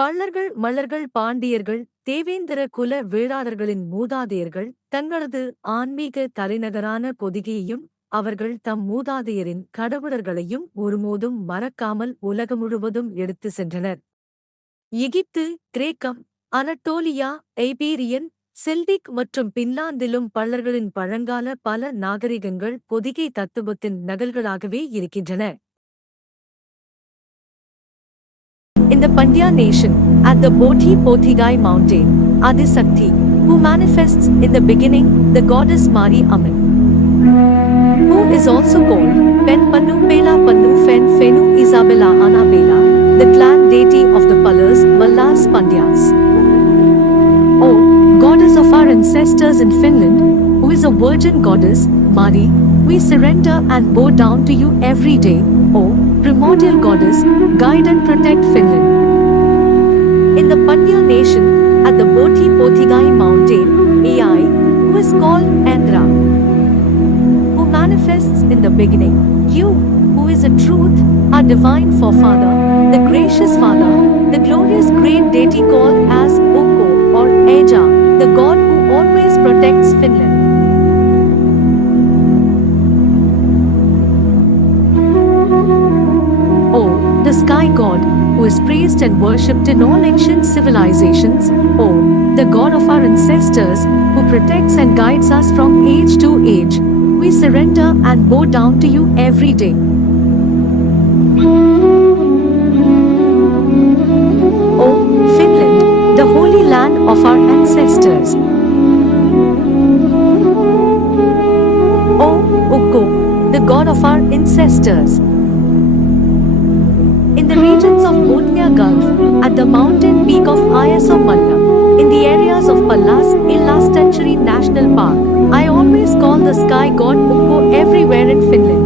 பள்ளர்கள் மல்லர்கள் பாண்டியர்கள் தேவேந்திர குல வேளாளர்களின் மூதாதையர்கள் தங்களது ஆன்மீக தலைநகரான பொதிகையையும் அவர்கள் தம் மூதாதையரின் கடவுளர்களையும் ஒருபோதும் மறக்காமல் உலகம் முழுவதும் எடுத்து சென்றனர். எகிப்து, கிரேக்கம், அனட்டோலியா, ஐபீரியன், செல்டிக் மற்றும் பின்லாந்திலும் பள்ளர்களின் பழங்கால பல நாகரிகங்கள் பொதிகை தத்துவத்தின் நகல்களாகவே இருக்கின்றன. In the Pandya nation, at the Bodhi Pothigai mountain, Adisakti, who manifests in the beginning, the goddess Mari Amman, who is also called Pen Pannu Pela Pannu Fen Fenu Isabella Annabella, the clan deity of the Pallars, Mallas, Pandyas. O goddess of our ancestors in Finland, who is a virgin goddess, Mari, we surrender and bow down to you every day, O primordial goddess, guide and protect Finland. In the Pandya nation, at the Bodhi Pothigai mountain, Ai, who is called Andhra, who manifests in the beginning, you, who is a truth, our divine forefather, the gracious father, the glorious great deity called as Ukko or Eja, the god who always protects Finland. The sky god, who is praised and worshipped in all ancient civilizations, O the god of our ancestors, who protects and guides us from age to age, we surrender and bow down to you every day. O Finland, the holy land of our ancestors. O Ukko, the god of our ancestors. In the regions of Botnia Gulf, at the mountain peak of Ayasopalla, in the areas of Pallas, in last century National Park, I always call the sky god Ukko everywhere in Finland.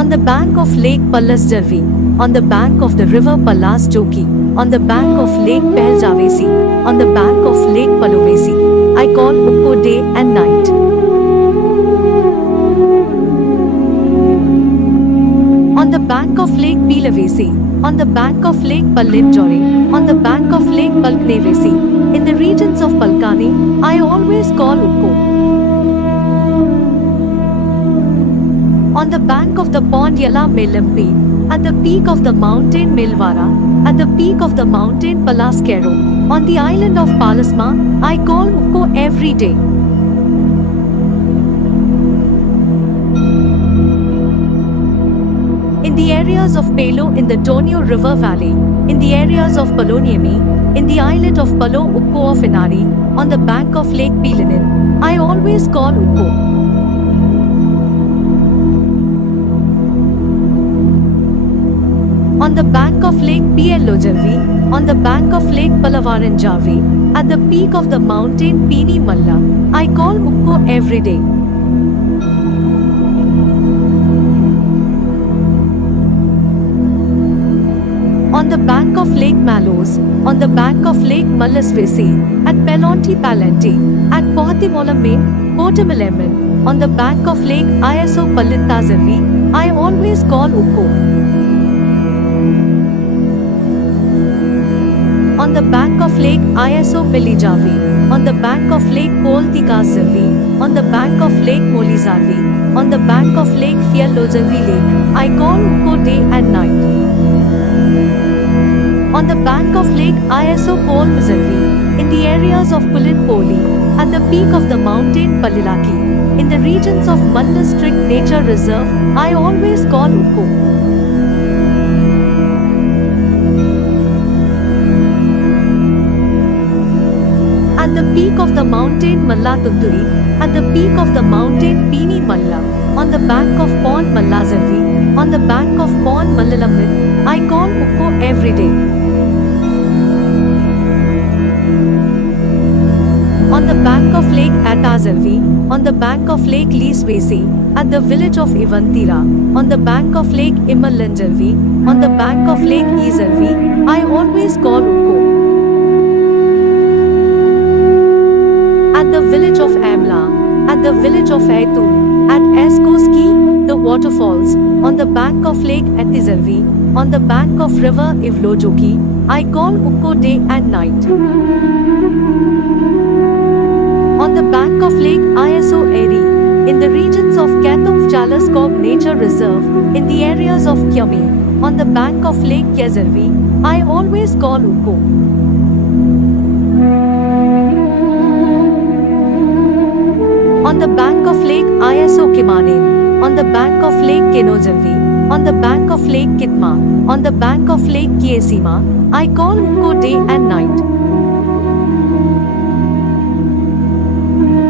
On the bank of Lake Pallasjärvi, on the bank of the river Pallasjoki, on the bank of Lake Peljavesi, on the bank of Lake Palovesi, I call Ukko day and night. On the bank of Lake Pilavesi, on the bank of Lake Pallinjori, on the bank of Lake Palknevesi, in the regions of Palkani, I always call Ukko. On the bank of the pond Yala Melampi, at the peak of the mountain Milvara, at the peak of the mountain Palaskero, on the island of Palasma, I call Ukko every day. In the areas of Palo in the Tornio River Valley, in the areas of Paloniemi, in the islet of Palo Ukko of Inari, on the bank of Lake Pilinin, I always call Ukko. On the bank of Lake Piellojarvi, on the bank of Lake Palavaranjarvi, at the peak of the mountain Pini Malla, I call Ukko every day. On the bank of Lake Malos, on the bank of Lake Mallasvesi, at Pelonti Palanti, at Pohatimolame, Portamalemen, on the bank of Lake Ayaso Pallintazarvi, I always call Ukko. On the bank of Lake Ayaso Pelijavi, on the bank of Lake Poltikazarvi, on the bank of Lake Molizarvi, on the bank of Lake Fiallojarvi Lake, I call Ukko day and night. On the bank of Lake Ayaso Polmizarvi, in the areas of Pulinpoli, at the peak of the mountain Pallilaki, in the regions of Malla Strict Nature Reserve, I always call Ukko. At the peak of the mountain Mallatunduri, at the peak of the mountain Pini Malla, on the bank of Pond Mallazarvi, on the bank of Pond Mallalammin, I call Ukko every day. On the bank of Lake Atazarvi, on the bank of Lake Lisvesi, at the village of Ivantira, on the bank of Lake Imallanjarvi, on the bank of Lake Izarvi, I always call Ukko. At the village of Amla, at the village of Aitun, at Eskoski, the waterfalls, on the bank of Lake Atizarvi, on the bank of river Ivlojoki, I call Ukko day and night. On the bank of Lake Iaso Eri, in the regions of Katumf Chalaskog Nature Reserve, in the areas of Kyami, on the bank of Lake Kezarvi, I always call Ukko. On the bank of Lake Iaso Kimanin, on the bank of Lake Kenozarvi, on the bank of Lake Kitma, on the bank of Lake Kiesima, I call Ukko day and night.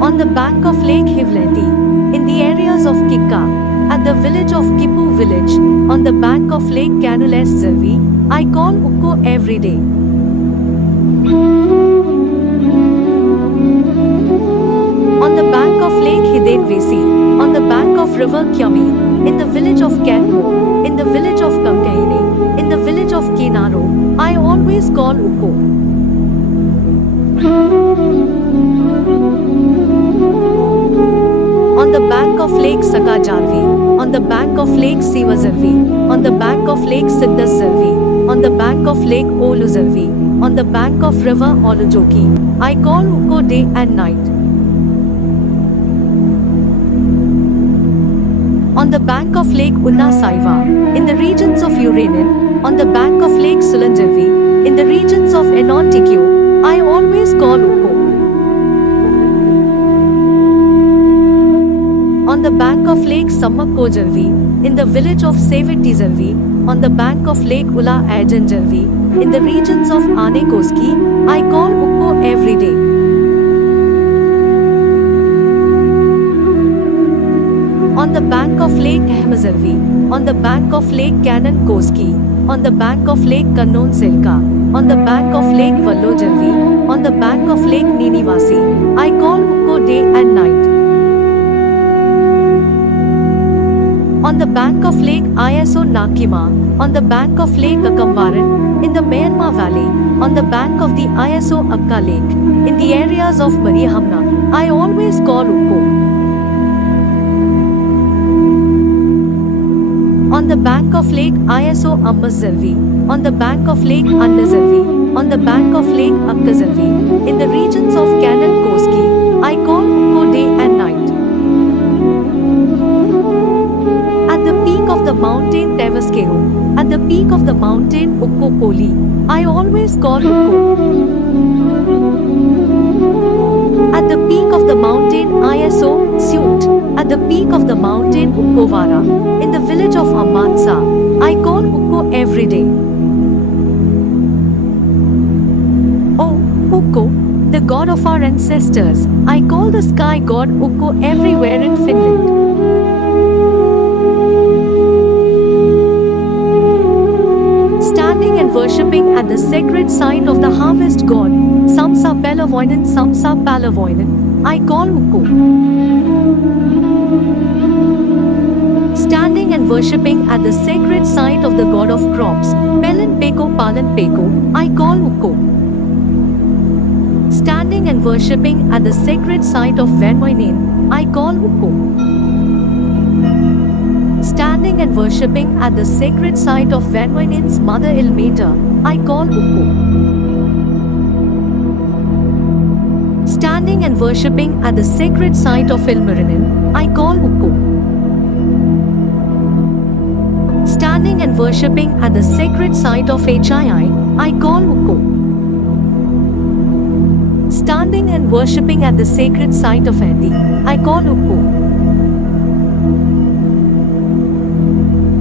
On the bank of Lake Hivleti, in the areas of Kikka, at the village of Kipu village, on the bank of Lake Kanules Zervi, I call Ukko every day. On the bank of Lake Hidenvesi, on the bank of river Kyami, in the village of Kanmo, in the village of Kankaine, in the village of Kinaro, I always call Ukko. On the bank of Lake Sakajarvi, on the bank of Lake Sivazarvi, on the bank of Lake Siddhasarvi, on the bank of Lake Oluzarvi, on the bank of river Olujoki, I call Ukko day and night. On the bank of Lake Unna Saiva, in the regions of Uranin, on the bank of Lake Sulanjarvi, in the regions of Enotikyo, I always call Ukko. On the bank of Lake Sammakkojarvi, in the village of Sevettizarvi, on the bank of Lake Ula Ajanjarvi, in the regions of Anekoski, I call Ukko every day. On the bank of Lake Ahmazarvi, on the bank of Lake Kanan Koski, on the bank of Lake Kannon Selka, on the bank of Lake Vallojarvi, on the bank of Lake Ninivasi, I call Ukko day and night. On the bank of Lake Iaso Nakima, on the bank of Lake Akambaran, in the Myanmar Valley, on the bank of the Iaso Akka Lake, in the areas of Marihamna, I always call Ukko. On the bank of Lake Iaso Ammazarvi, on the bank of Lake Annazarvi, on the bank of Lake Akkazarvi, in the regions of Kanan Koski, I call Ukko day and night. At the peak of the mountain Tevaskero, at the peak of the mountain Ukko Poli, I always call Ukko. At the peak of the mountain Iaso Siut, at the peak of the mountain Ukkovara, in the village of Amatsa, I call Ukko every day. Oh, Ukko, the god of our ancestors, I call the sky god Ukko everywhere in Finland. Standing and worshipping at the sacred site of the harvest god, Samsa Palavoinen, I call Ukko. Standing and worshipping at the sacred site of the god of crops, Palan Peko, I call Ukko. Standing and worshipping at the sacred site of Venmoinen, I call Ukko. Standing and worshipping at the sacred site of Venmoinen's mother Ilmeta, I call Ukko. Standing and worshipping at the sacred site of Ilmarinen, I call Ukko. Standing and worshipping at the sacred site of Hii, I call Ukko. Standing and worshipping at the sacred site of Andi, I call Ukko.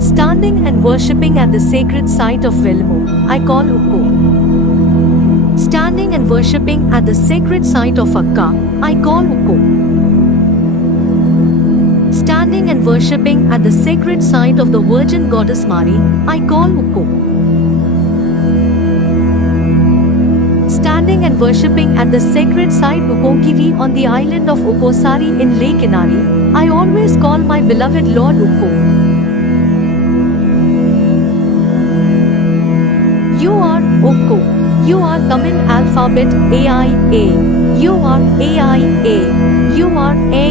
Standing and worshipping at the sacred site of Velmo, I call Ukko. Standing and worshipping at the sacred site of Akka, I call Ukko. Standing and worshipping at the sacred site of the Virgin Goddess Mari, I call Ukko. Standing and worshipping at the sacred site Ukonkiri on the island of Ukosari in Lake Inari, I always call my beloved Lord Ukko. You are Ukko. You are Tamil alphabet AIA. You are AIA. You are A.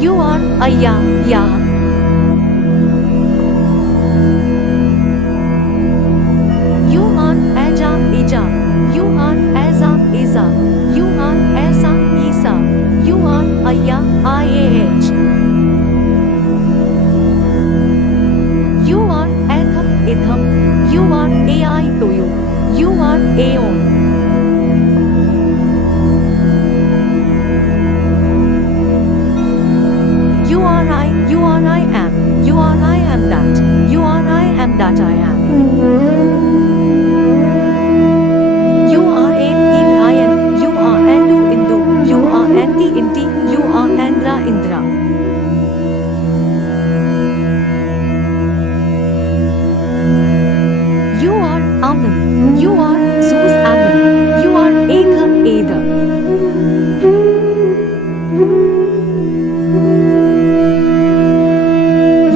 You are Aya, Ya. Aeon. You are I am. You are I am that. You are I am that I am. You are in Ayan. You are Andu Indu. You are Anti Inti. You are Andra Indra. You are Amun. You are Zeus Amun. You are Ega Eda.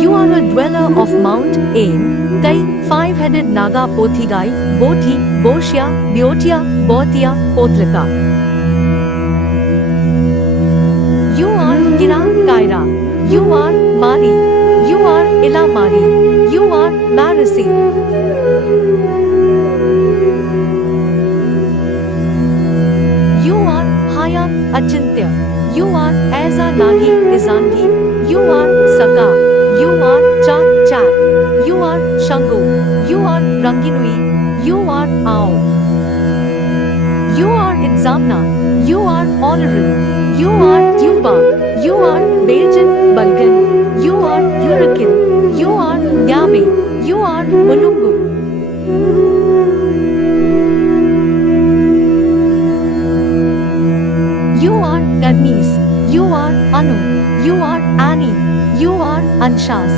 You are a dweller of Mount Ain, Kai, five-headed Naga Pothigai, Boti, Boshya, Byotia, Botia, Potlaka. You are Kira Kaira. You are Mari. You are Ila Mari. You are Marisi. You are Haya Achintya. You are Aiza Nahi Izangi. You are Saka. You are Chak Chak. You are Shangu. You are Ranginui. You are Ao. You are Itzamna. You are Olarin. You are Tuba. You are Bejan Balgan. You are Urakin. You are Yabe. You are Mulungu. You are Garnis. You are Anu. You are Annie. You are Anshas.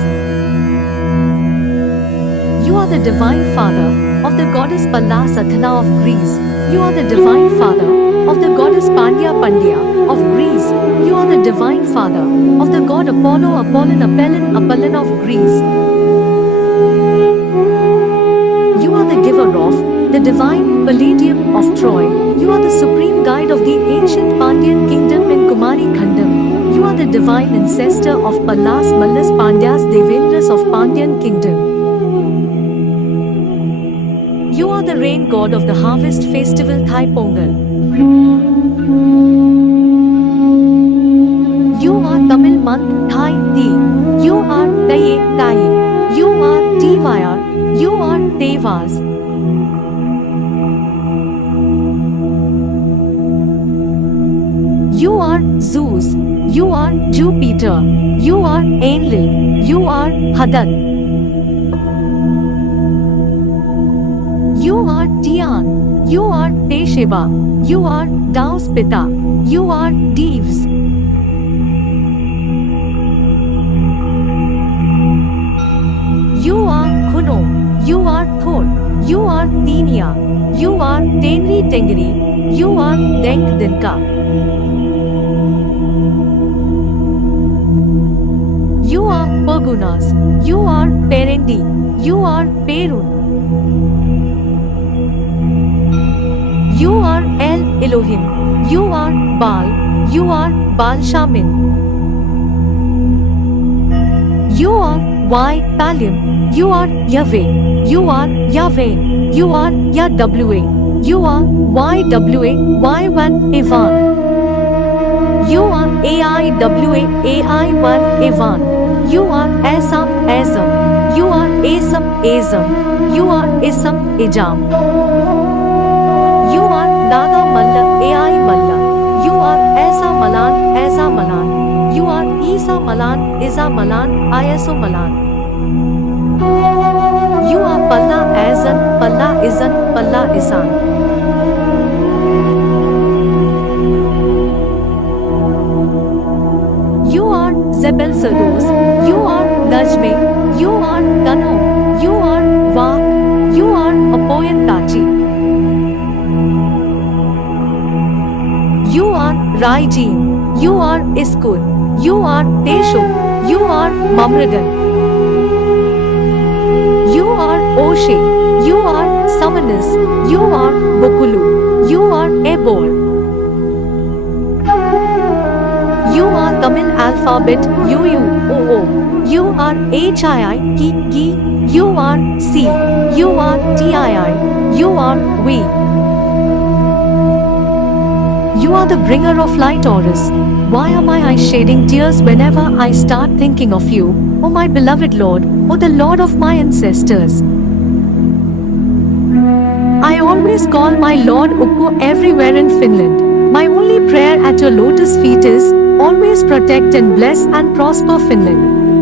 You are the divine father of the goddess Pallas Athena of Greece. You are the divine father of the goddess Pandya Pandya of Greece. You are the divine father of the god Apollo Apollon Apollon Apollon of Greece. You are the giver of the divine Palladium of Troy. You are the supreme guide of the ancient Pandyan kingdom in Kumari Khandam. You are the divine ancestor of Pallas Mallas Pandyas Devendras of Pandyan kingdom. You are the rain god of the harvest festival Thai Pongal. You are Tamil month Thai Ti. You are Taye Tai. You are Tivayar. You are Tevas. You are Zeus. You are Jupiter. You are Enlil. You are Hadad. You are Tian. You are Tesheba. You are Dauspita. You are Deves. You are Kuno. You are Thor. You are Tinia. You are Tenri Tengri. You are Denk Dinka. You are Pergunas. You are Perendi. You are Perun. You are El Elohim. You are Baal. You are Baal Shamin. You are Y Palium. You are Yahweh. You are Yahweh. You are Yahweh. You are YWA. Y1 Ivan. You are AIWA. AI1 Ivan. You are Asam Azam. You are Asam Azam. You are Isam Ijam. You are Naga Malla AI Malla. You are Asa Malan Asa Malan. You are Isa Malan Isa Malan Ayaso Malan. You are Palla Azan Palla Izan Palla Isan. You are Zebel Sardos. You are Najme. You are Dano. You are Vak. You are Apoyan Tachi. You are Raijin. You are Iskur. You are Teshu. You are Mamragan. You are Oshe. You are Samanas. You are Bokulu. You are Ebor. You are Tamil alphabet UUOO. You are HII Ki. You are C. You are TII. You are We. You are the bringer of light, Horus. Why am I shedding tears whenever I start thinking of you, O my beloved Lord, O the Lord of my ancestors? I always always call my Lord Ukko everywhere in Finland. My only prayer at your lotus feet is, always protect and bless and prosper Finland.